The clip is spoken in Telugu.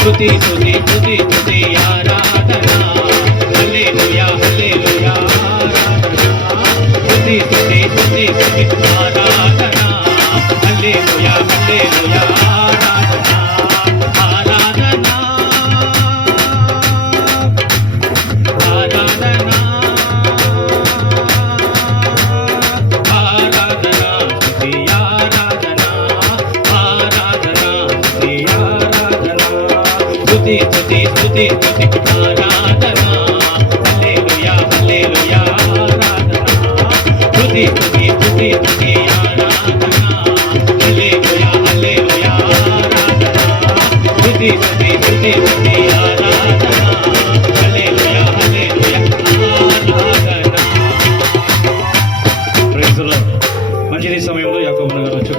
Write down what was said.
స్థుతి స్థుతి స్థుతి స్థుతి ఆరాధన. హల్లెలూయా హల్లెలూయా ఆరాధన. స్థుతి స్థుతి స్థుతి స్థుతి ఆరాధన. స్తుతి స్తుతి స్తుతి స్తుతి ఆరాధన. హల్లెలూయా హల్లెలూయా ఆరాధన. స్తుతి స్తుతి స్తుతి స్తుతి ఆరాధన. హల్లెలూయా హల్లెలూయా ఆరాధన. స్తుతి స్తుతి స్తుతి స్తుతి ఆరాధన. హల్లెలూయా హల్లెలూయా ఆరాధన. ప్రైజ్ ది మంచిది సమయంలో యాకోబు నగర్ వచ్చి